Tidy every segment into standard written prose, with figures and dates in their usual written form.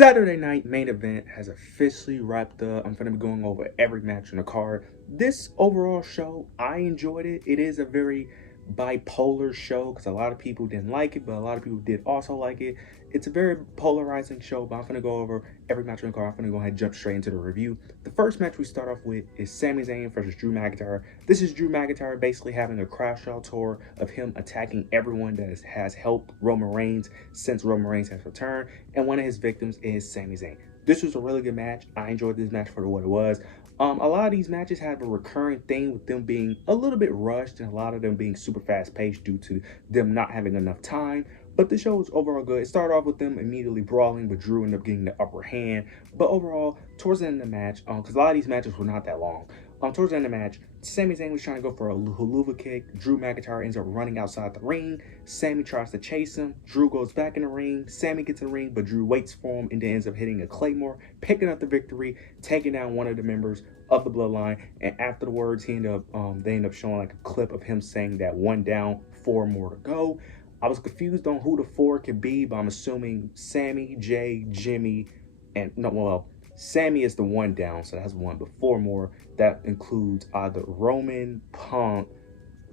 Saturday night main event has officially wrapped up. I'm gonna be going over every match on the card. This overall show, I enjoyed it. It is a very bipolar show because a lot of people didn't like it, but a lot of people did also like it. It's a very polarizing show, but I'm gonna go over every match on the card. I'm gonna go ahead and jump straight into the review. The first match we start off with is Sami Zayn versus Drew McIntyre. This is Drew McIntyre basically having a crash out tour of him attacking everyone that has helped Roman Reigns since Roman Reigns has returned, and one of his victims is Sami Zayn. This was a really good match. I enjoyed this match for what it was. A lot of these matches have a recurring thing with them being a little bit rushed and a lot of them being super fast paced due to them not having enough time. But the show was overall good. It started off with them immediately brawling, but Drew ended up getting the upper hand. But overall, towards the end of the match, because a lot of these matches were not that long, towards the end of the match, Sami Zayn was trying to go for a Helluva Kick. Drew McIntyre ends up running outside the ring. Sami tries to chase him. Drew goes back in the ring. Sami gets in the ring, but Drew waits for him and then ends up hitting a Claymore, picking up the victory, taking down one of the members of the Bloodline. And afterwards, they end up showing like a clip of him saying that 1 down, 4 more to go. I was confused on who the 4 could be, but I'm assuming Sami, Jay, Jimmy, and Sami is the 1 down, so that's 1, but 4 more. That includes either Roman, Punk,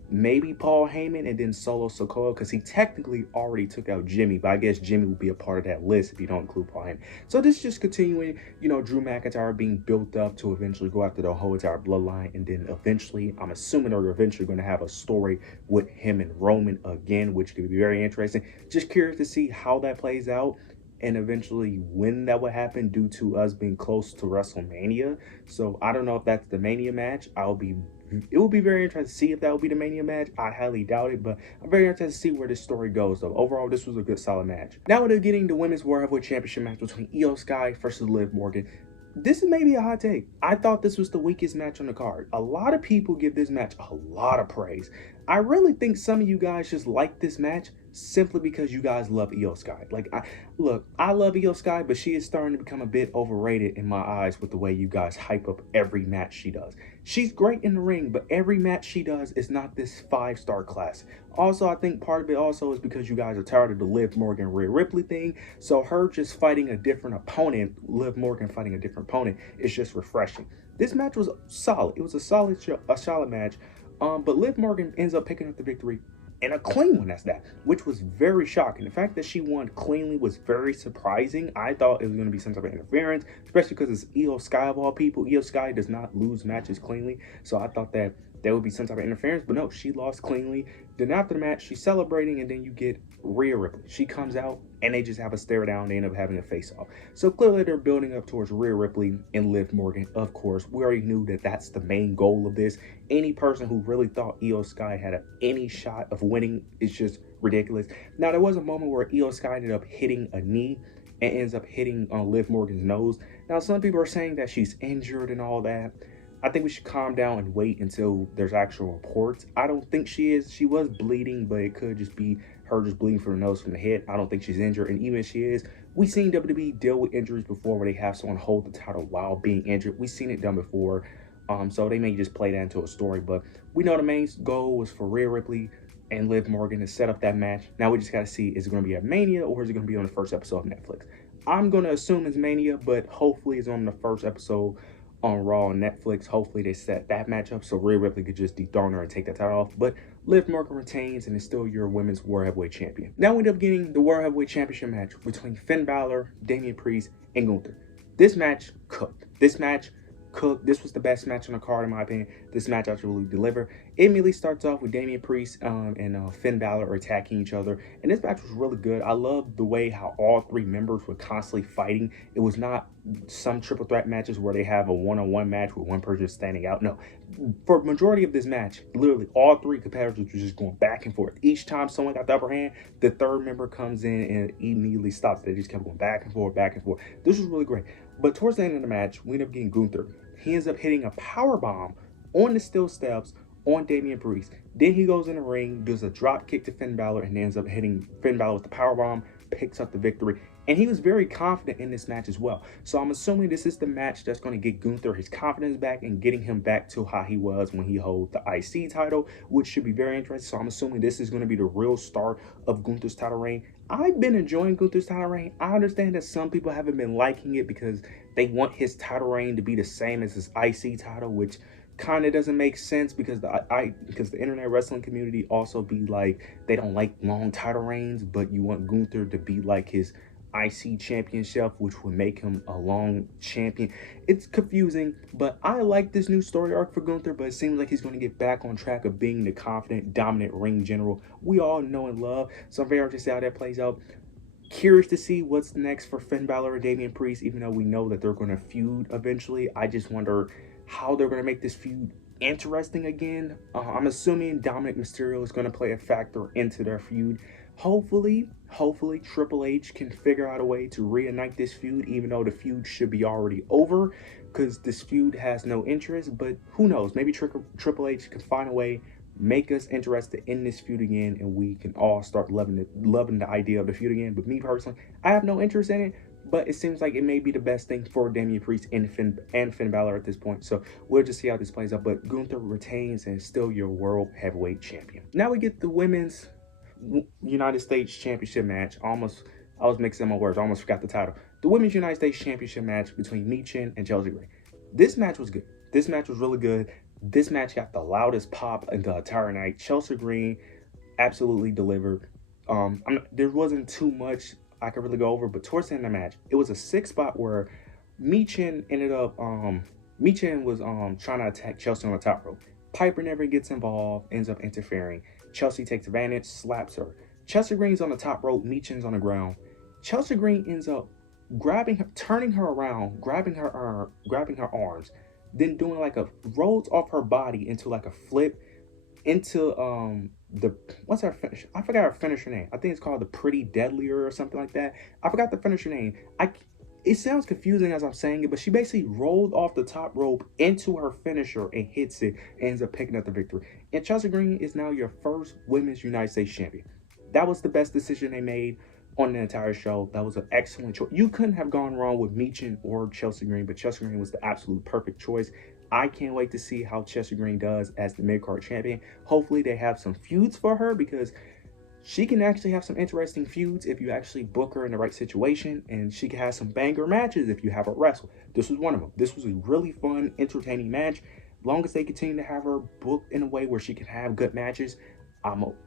maybe Paul Heyman, and then Solo Sikoa, because he technically already took out Jimmy, but I guess Jimmy will be a part of that list if you don't include Paul Heyman. So this is just continuing, Drew McIntyre being built up to eventually go after the whole entire bloodline, and then eventually, I'm assuming they're eventually going to have a story with him and Roman again, which could be very interesting. Just curious to see how that plays out and eventually when that would happen due to us being close to WrestleMania. So I don't know if that's the Mania match. It will be very interesting to see if that will be the Mania match. I highly doubt it, but I'm very interested to see where this story goes, though. Overall, this was a good, solid match. Now we're getting the Women's World Heavyweight Championship match between Io Sky versus Liv Morgan. This is maybe a hot take. I thought this was the weakest match on the card. A lot of people give this match a lot of praise. I really think some of you guys just like this match simply because you guys love Io Sky. I love Io Sky, but she is starting to become a bit overrated in my eyes with the way you guys hype up every match she does. She's great in the ring, but every match she does is not this 5-star class. Also, I think part of it also is because you guys are tired of the Liv Morgan Rhea Ripley thing, so her just fighting a different opponent, Liv Morgan fighting a different opponent, is just refreshing. This match was solid. It was a solid match. But Liv Morgan ends up picking up the victory, and a clean one, which was very shocking. The fact that she won cleanly was very surprising. I thought it was going to be some type of interference, especially because it's Io Sky of all people. Io Sky does not lose matches cleanly, so I thought that there would be some type of interference, but no, she lost cleanly. Then after the match, she's celebrating, and then you get Rhea Ripley. She comes out, and they just have a stare down. They end up having a face-off. So clearly, they're building up towards Rhea Ripley and Liv Morgan. Of course, we already knew that that's the main goal of this. Any person who really thought Io Sky had any shot of winning is just ridiculous. Now, there was a moment where Io Sky ended up hitting a knee and ends up hitting on Liv Morgan's nose. Now, some people are saying that she's injured and all that. I think we should calm down and wait until there's actual reports. I don't think she is. She was bleeding, but it could just be her just bleeding from the nose from the hit. I don't think she's injured. And even if she is, we've seen WWE deal with injuries before where they have someone hold the title while being injured. We've seen it done before. So they may just play that into a story. But we know the main goal was for Rhea Ripley and Liv Morgan to set up that match. Now we just got to see, is it going to be at Mania or is it going to be on the first episode of Netflix? I'm going to assume it's Mania, but hopefully it's on the first episode on Raw and Netflix. Hopefully they set that match up so Rhea Ripley could just dethrone her and take that title off. But Liv Morgan retains and is still your Women's World Heavyweight Champion. Now we end up getting the World Heavyweight Championship match between Finn Balor, Damian Priest, and Gunther. This match cooked. This was the best match on the card in my opinion. This match actually delivered. It immediately starts off with Damian Priest and Finn Balor attacking each other. And this match was really good. I love the way how all 3 members were constantly fighting. It was not some triple threat matches where they have a one-on-one match with one person standing out. No, for majority of this match, literally all 3 competitors were just going back and forth. Each time someone got the upper hand, the 3rd member comes in and immediately stops. They just kept going back and forth, back and forth. This was really great. But towards the end of the match, we end up getting Gunther. He ends up hitting a power bomb on the steel steps on Damian Priest. Then he goes in the ring, does a drop kick to Finn Balor, and ends up hitting Finn Balor with the power bomb, picks up the victory. And he was very confident in this match as well. So I'm assuming this is the match that's going to get Gunther his confidence back and getting him back to how he was when he held the IC title, which should be very interesting. So I'm assuming this is going to be the real start of Gunther's title reign. I've been enjoying Gunther's title reign. I understand that some people haven't been liking it because they want his title reign to be the same as his IC title, which kind of doesn't make sense because the internet wrestling community also be like they don't like long title reigns, but you want Gunther to be like his IC championship, which would make him a long champion. It's confusing, but I like this new story arc for Gunther, but it seems like he's going to get back on track of being the confident, dominant ring general we all know and love. So I'm very interested to see how that plays out. Curious to see what's next for Finn Balor and Damian Priest, even though we know that they're going to feud eventually. I just wonder how they're going to make this feud interesting again. I'm assuming Dominic Mysterio is going to play a factor into their feud. Hopefully Triple H can figure out a way to reignite this feud, even though the feud should be already over, because this feud has no interest. But who knows? Maybe Triple H can find a way, make us interested in this feud again, and we can all start loving the idea of the feud again. But me personally, I have no interest in it. But it seems like it may be the best thing for Damian Priest and Finn Balor at this point. So we'll just see how this plays out. But Gunther retains and is still your World Heavyweight Champion. Now we get the Women's United States Championship match. I was mixing my words. I almost forgot the title. The Women's United States Championship match between Michin and Chelsea Green. This match was good. This match was really good. This match got the loudest pop in the entire night. Chelsea Green absolutely delivered. There wasn't too much I could really go over, but towards the end of the match, it was a 6-spot where Michin was trying to attack Chelsea on the top rope. Piper never gets involved, ends up interfering. Chelsea takes advantage, slaps her. Chelsea Green's on the top rope, Michin's on the ground. Chelsea Green ends up grabbing her, turning her around, grabbing her arms, then doing like a rolls off her body into like a flip into what's her finish? I forgot her finisher name. I think it's called the Pretty Deadlier or something like that. I forgot the finisher name. It sounds confusing as I'm saying it, but she basically rolled off the top rope into her finisher and hits it and ends up picking up the victory. And Chelsea Green is now your first Women's United States Champion. That was the best decision they made on the entire show. That was an excellent choice. You couldn't have gone wrong with Michin or Chelsea Green, but Chelsea Green was the absolute perfect choice. I can't wait to see how Chelsea Green does as the mid-card champion. Hopefully they have some feuds for her, because she can actually have some interesting feuds if you actually book her in the right situation, and she can have some banger matches if you have her wrestle. This was one of them. This was a really fun, entertaining match. As long as they continue to have her booked in a way where she can have good matches,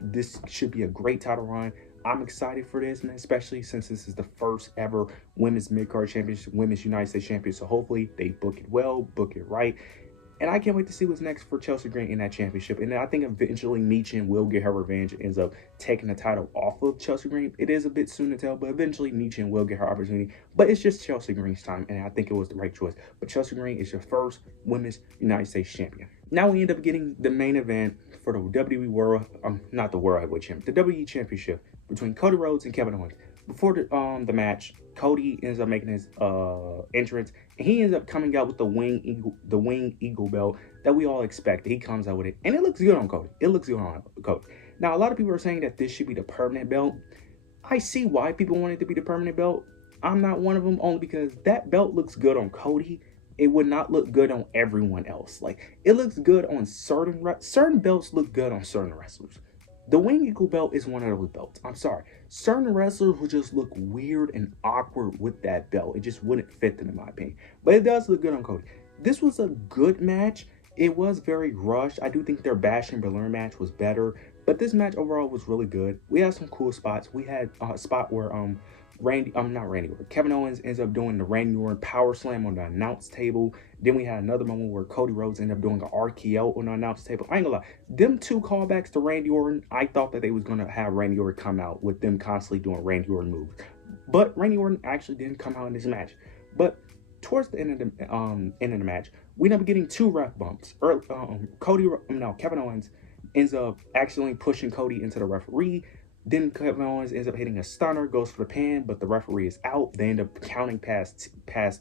this should be a great title run. I'm excited for this, man, especially since this is the first ever Women's Mid-Card Championship, Women's United States Champion. So hopefully they book it well, book it right. And I can't wait to see what's next for Chelsea Green in that championship. And I think eventually Michin will get her revenge and ends up taking the title off of Chelsea Green. It is a bit soon to tell, but eventually Michin will get her opportunity. But it's just Chelsea Green's time, and I think it was the right choice. But Chelsea Green is your first Women's United States Champion. Now we end up getting the main event for the WWE World, not the World Heavyweight Championship, the WWE Championship between Cody Rhodes and Kevin Owens. Before the match, Cody ends up making his entrance, and he ends up coming out with the Wing Eagle belt that we all expect. He comes out with it, and it looks good on Cody. It looks good on Cody. Now, a lot of people are saying that this should be the permanent belt. I see why people want it to be the permanent belt. I'm not one of them, only because that belt looks good on Cody. It would not look good on everyone else. Like, it looks good on certain belts look good on certain wrestlers. The Wing Eagle belt is one of those belts. I'm sorry. Certain wrestlers would just look weird and awkward with that belt. It just wouldn't fit them, in my opinion. But it does look good on Cody. This was a good match. It was very rushed. I do think their Bash and Balor match was better. But this match overall was really good. We had some cool spots. We had a spot where Kevin Owens ends up doing the Randy Orton power slam on the announce table. Then we had another moment where Cody Rhodes ended up doing an RKO on the announce table. I ain't gonna lie, them two callbacks to Randy Orton, I thought that they was gonna have Randy Orton come out with them constantly doing Randy Orton moves. But Randy Orton actually didn't come out in this match. But towards the end of the match, we end up getting two ref bumps. Kevin Owens ends up accidentally pushing Cody into the referee. Then Kevin Owens ends up hitting a stunner, goes for the pin, but the referee is out. They end up counting past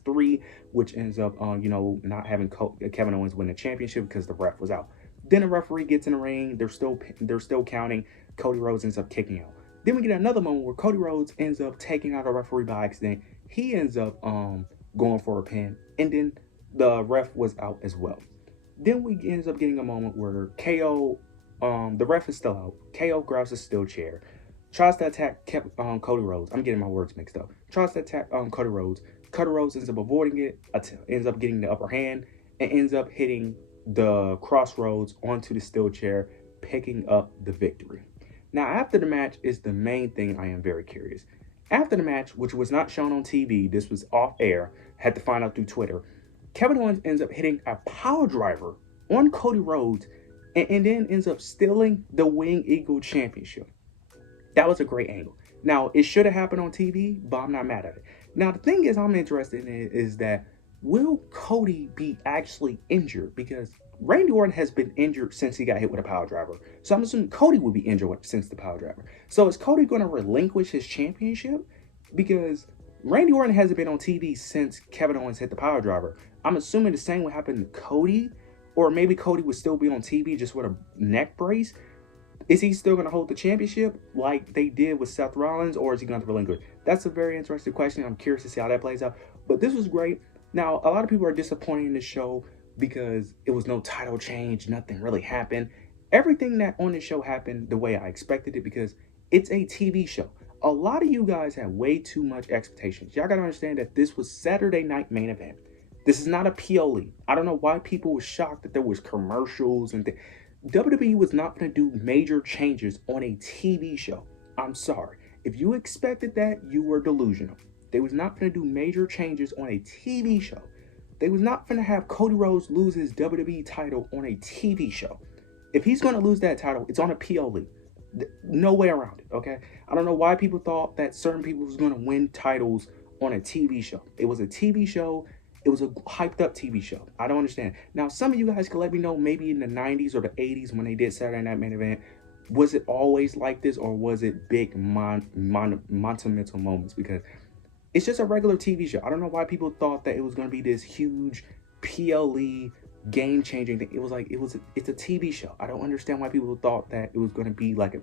3, which ends up, not having Kevin Owens win the championship because the ref was out. Then the referee gets in the ring. They're still counting. Cody Rhodes ends up kicking out. Then we get another moment where Cody Rhodes ends up taking out a referee by accident. He ends up going for a pin, and then the ref was out as well. Then we ends up getting a moment where KO, the ref is still out. KO grabs a steel chair, tries to attack Cody Rhodes. I'm getting my words mixed up. Tries to attack Cody Rhodes. Cody Rhodes ends up avoiding it, ends up getting the upper hand, and ends up hitting the crossroads onto the steel chair, picking up the victory. Now, after the match is the main thing I am very curious. After the match, which was not shown on TV, this was off air, had to find out through Twitter, Kevin Owens ends up hitting a power driver on Cody Rhodes and then ends up stealing the Wing Eagle Championship. That was a great angle. Now, it should have happened on TV, but I'm not mad at it. Now, the thing is I'm interested in is that will Cody be actually injured? Because Randy Orton has been injured since he got hit with a power driver. So I'm assuming Cody will be injured since the power driver. So is Cody going to relinquish his championship? Because Randy Orton hasn't been on TV since Kevin Owens hit the power driver. I'm assuming the same would happen to Cody. Or maybe Cody would still be on TV just with a neck brace. Is he still going to hold the championship like they did with Seth Rollins, or is he going to relinquish? That's a very interesting question. I'm curious to see how that plays out. But this was great. Now, a lot of people are disappointed in the show because it was no title change. Nothing really happened. Everything that on the show happened the way I expected it because it's a TV show. A lot of you guys have way too much expectations. Y'all got to understand that this was Saturday Night Main Event. This is not a PLE. I don't know why people were shocked that there was commercials and things. WWE was not going to do major changes on a TV show. I'm sorry. If you expected that, you were delusional. They was not going to do major changes on a TV show. They was not going to have Cody Rhodes lose his WWE title on a TV show. If he's going to lose that title, it's on a PLE. No way around it, okay? I don't know why people thought that certain people was going to win titles on a TV show. It was a TV show. It was a hyped up TV show. I don't understand. Now, some of you guys can let me know maybe in the 90s or the 80s when they did Saturday Night Main Event, was it always like this or was it big monumental moments? Because it's just a regular TV show. I don't know why people thought that it was going to be this huge PLE game-changing thing. It's a TV show. I don't understand why people thought that it was going to be like a...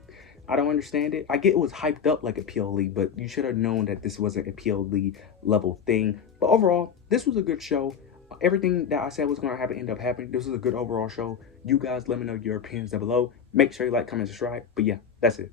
I don't understand it. I get it was hyped up like a PLE, but you should have known that this wasn't a PLE level thing. But overall, this was a good show. Everything that I said was going to happen ended up happening. This was a good overall show. You guys let me know your opinions down below. Make sure you like, comment, subscribe. But yeah, that's it.